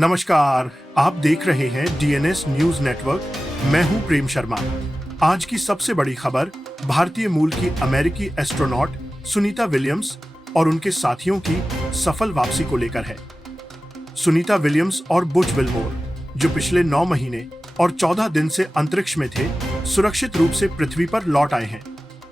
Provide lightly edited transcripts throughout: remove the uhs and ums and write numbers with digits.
नमस्कार, आप देख रहे हैं डीएनएस न्यूज नेटवर्क। मैं हूं प्रेम शर्मा। आज की सबसे बड़ी खबर भारतीय मूल की अमेरिकी एस्ट्रोनॉट सुनीता विलियम्स और उनके साथियों की सफल वापसी को लेकर है। सुनीता विलियम्स और बुच विल्मोर, जो पिछले 9 महीने और 14 दिन से अंतरिक्ष में थे, सुरक्षित रूप से पृथ्वी पर लौट आए हैं।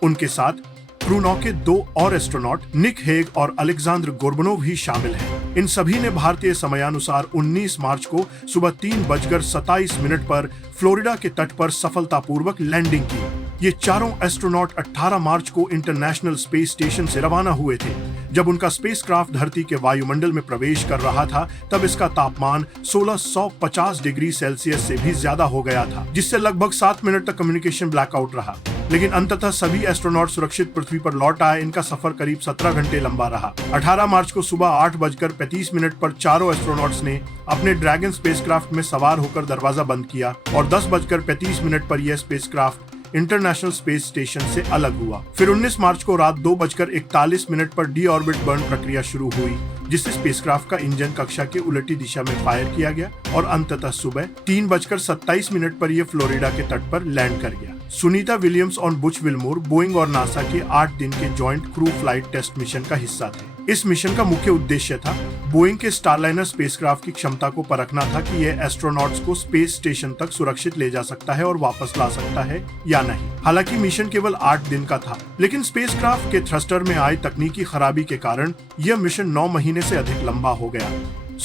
उनके साथ क्रू 9 के 2 और एस्ट्रोनॉट निक हेग और अलेक्जेंडर गोर्बनोव भी शामिल हैं। इन सभी ने भारतीय समयानुसार 19 मार्च को सुबह 3:27 पर फ्लोरिडा के तट पर सफलतापूर्वक लैंडिंग की। ये चारों एस्ट्रोनॉट 18 मार्च को इंटरनेशनल स्पेस स्टेशन से रवाना हुए थे। जब उनका स्पेसक्राफ्ट धरती के वायुमंडल में प्रवेश कर रहा था, तब इसका तापमान 1650 डिग्री सेल्सियस से भी ज्यादा हो गया था, जिससे लगभग 7 मिनट तक कम्युनिकेशन ब्लैकआउट रहा। लेकिन अंततः सभी एस्ट्रोनॉट सुरक्षित पृथ्वी पर लौट आए। इनका सफर करीब 17 घंटे लंबा रहा। 18 मार्च को सुबह 8:35 पर चारों एस्ट्रोनॉट्स ने अपने ड्रैगन स्पेसक्राफ्ट में सवार होकर दरवाजा बंद किया और 10:35 पर यह स्पेसक्राफ्ट इंटरनेशनल स्पेस स्टेशन से अलग हुआ। फिर 19 मार्च को रात 2:41 पर डी ऑर्बिट बर्न प्रक्रिया शुरू हुई, जिससे स्पेसक्राफ्ट का इंजन कक्षा के उलटी दिशा में फायर किया गया और अंततः सुबह 3:27 पर यह फ्लोरिडा के तट पर लैंड कर गया। सुनीता विलियम्स और बुच विल्मोर बोइंग और नासा के 8 दिन के joint crew flight test mission का हिस्सा थे। इस मिशन का मुख्य उद्देश्य था बोइंग के स्टारलाइनर स्पेसक्राफ्ट की क्षमता को परखना था कि यह एस्ट्रोनॉट्स को स्पेस स्टेशन तक सुरक्षित ले जा सकता है और वापस ला सकता है या नहीं। हालांकि मिशन केवल 8 दिन का था, लेकिन स्पेसक्राफ्ट के थ्रस्टर में आई तकनीकी खराबी के कारण यह मिशन 9 महीने से अधिक लंबा हो गया।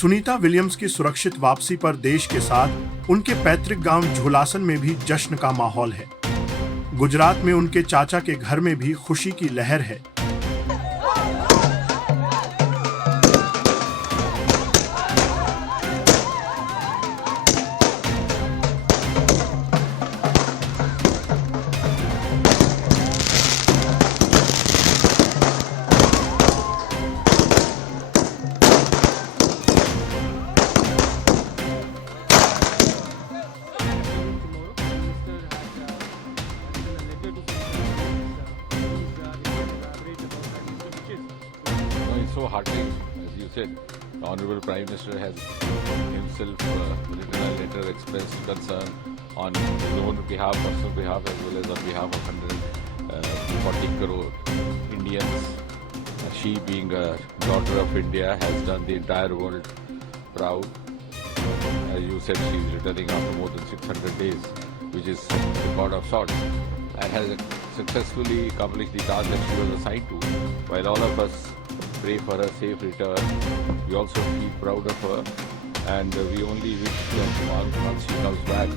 सुनीता विलियम्स की सुरक्षित वापसी पर देश के साथ उनके पैतृक गांव झोलासन में भी जश्न का माहौल है। गुजरात में उनके चाचा के घर में भी खुशी की लहर है। So heartening, as you said. The Honorable Prime Minister has himself written a letter, expressed concern on his own behalf, personal behalf, as well as on behalf of 140 crore Indians. She, being a daughter of India, has done the entire world proud. As you said, she is returning after more than 600 days, which is a record of sorts, and has successfully accomplished the task that she was assigned to. While all of us pray for her safe return, we also feel proud of her, and we only wish that once she comes back,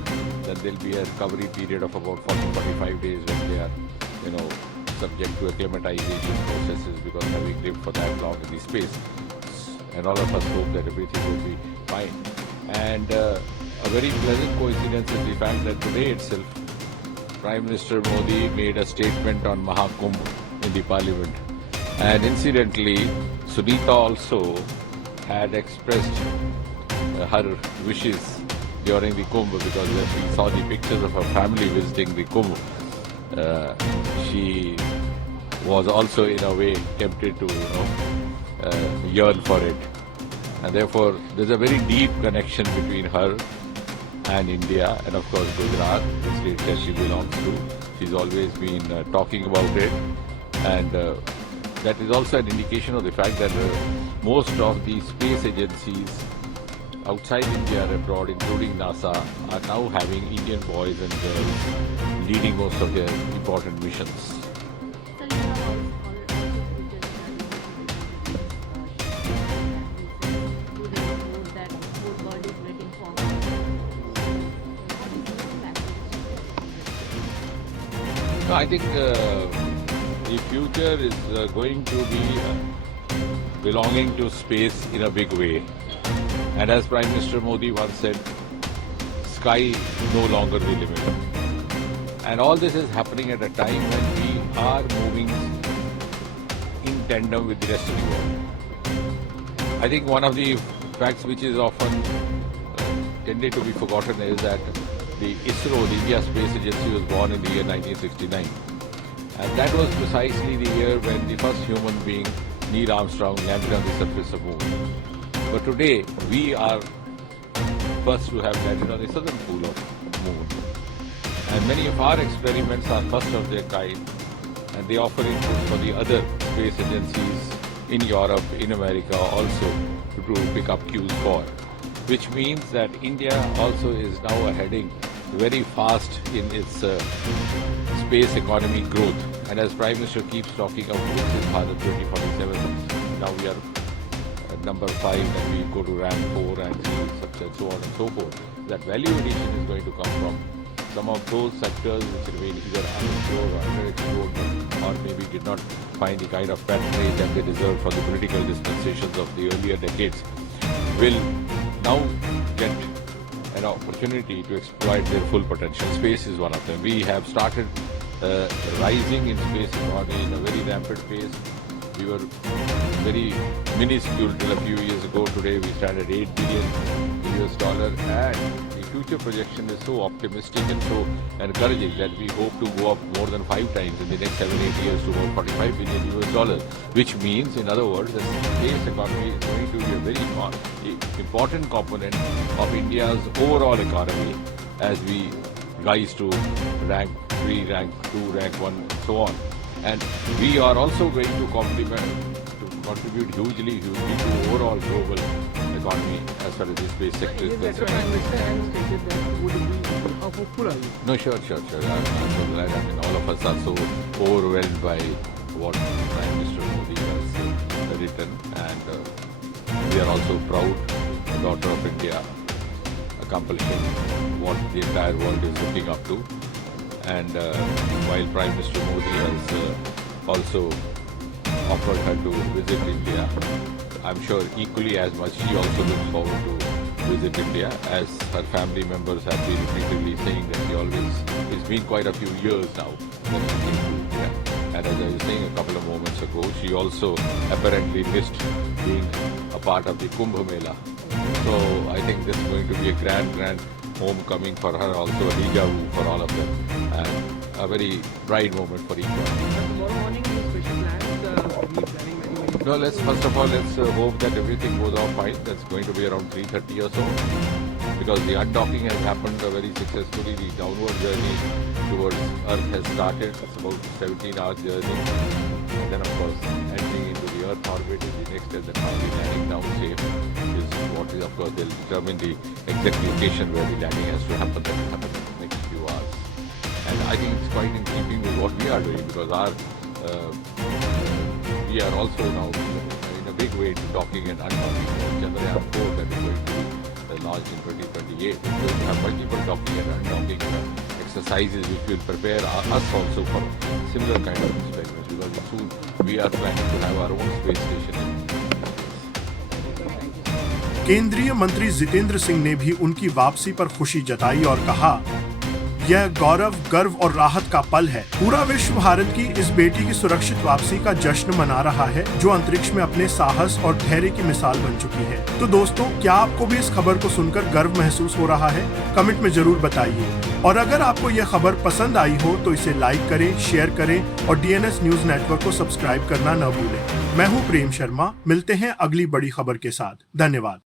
that there'll be a recovery period of about 40-45 days when they are, subject to acclimatization processes, because having lived for that long in the space, and all of us hope that everything will be fine. And a very pleasant coincidence is the fact that today itself, Prime Minister Modi made a statement on Mahakumbh in the Parliament. And incidentally, Sunita also had expressed her wishes during the Kumbh, because when she saw the pictures of her family visiting the Kumbh, she was also in a way tempted to yearn for it. And therefore, there's a very deep connection between her and India, and of course Gujarat, the state that she belongs to. She's always been talking about it, and that is also an indication of the fact that most of the space agencies outside India and abroad, including NASA, are now having Indian boys and girls leading most of their important missions. I think the future is going to be belonging to space in a big way. And as Prime Minister Modi once said, sky no longer the limit. And all this is happening at a time when we are moving in tandem with the rest of the world. I think one of the facts which is often tended to be forgotten is that the ISRO, the India Space Agency, was born in the year 1969. And that was precisely the year when the first human being, Neil Armstrong, landed on the surface of the moon. But today, we are first to have landed on the southern pole of moon. And many of our experiments are first of their kind, and they offer input for the other space agencies in Europe, in America also to pick up cues for. Which means that India also is now heading very fast in its space economy growth. And as Prime Minister keeps talking of Viksit Bharat 2047, now we are at number 5 and we go to rank 4, rank 3, and so on and so forth. That value addition is going to come from some of those sectors which remain either unexplored or underexplored, or maybe did not find the kind of patronage that they deserve from the political dispensations of the earlier decades, will now get an opportunity to exploit their full potential. Space is one of them. We have started rising in space economy in a very rampant pace. We were very minuscule till a few years ago. Today we stand at $8 billion US, and the future projection is so optimistic and so encouraging that we hope to go up more than 5 times in the next 7-8 years to about $45 billion US, which means, in other words, the space economy is going to be a very important component of India's overall economy as we rise to rank 3, rank 2, rank 1, and so on. And we are also going to contribute hugely to overall global economy as far as the space sector is concerned. How hopeful are you? No, sure. I'm so glad. I mean, all of us are so overwhelmed by what Prime Minister Modi has written, and we are also proud, the daughter of India, accomplishing what the entire world is looking up to. And while Prime Minister Modi has also offered her to visit India, I'm sure equally as much she also looks forward to visit India, as her family members have been repeatedly saying that it's been quite a few years now that she came to India. And as I was saying a couple of moments ago, she also apparently missed being a part of the Kumbh Mela. So I think this is going to be a grand homecoming for her, also a deja vu for all of them, and a very pride moment for each one. Tomorrow morning, any special plans? Are we planning many? No, let's hope that everything goes off fine. That's going to be around 3:30 or so, because the undocking has happened very successfully. The downward journey towards Earth has started. It's about 17-hour journey, and then of course entering into the Earth orbit is the next step. Then finally landing down safe is what is, of course, they'll determine the exact location where the landing has to happen. That will happen in the next few hours. And I think it's quite in keeping with what we are doing, because we are also now in a big way to docking and undocking. Chandrayaan 4 that is going to be launched in 2028. It's going to have multiple docking and undocking exercises which will prepare us also for similar kind of experiments, because soon we are planning to have our own space station in space. केंद्रीय मंत्री जितेंद्र सिंह ने भी उनकी वापसी पर खुशी जताई और कहा, यह गौरव, गर्व और राहत का पल है। पूरा विश्व भारत की इस बेटी की सुरक्षित वापसी का जश्न मना रहा है, जो अंतरिक्ष में अपने साहस और धैर्य की मिसाल बन चुकी है। तो दोस्तों, क्या आपको भी इस खबर को सुनकर गर्व महसूस हो रहा है? कमेंट में जरूर बताइए। और अगर आपको यह खबर पसंद आई हो तो इसे लाइक करें, शेयर करें और DNS न्यूज नेटवर्क को सब्सक्राइब करना न भूलें। मैं हूं प्रेम शर्मा, मिलते हैं अगली बड़ी खबर के साथ। धन्यवाद।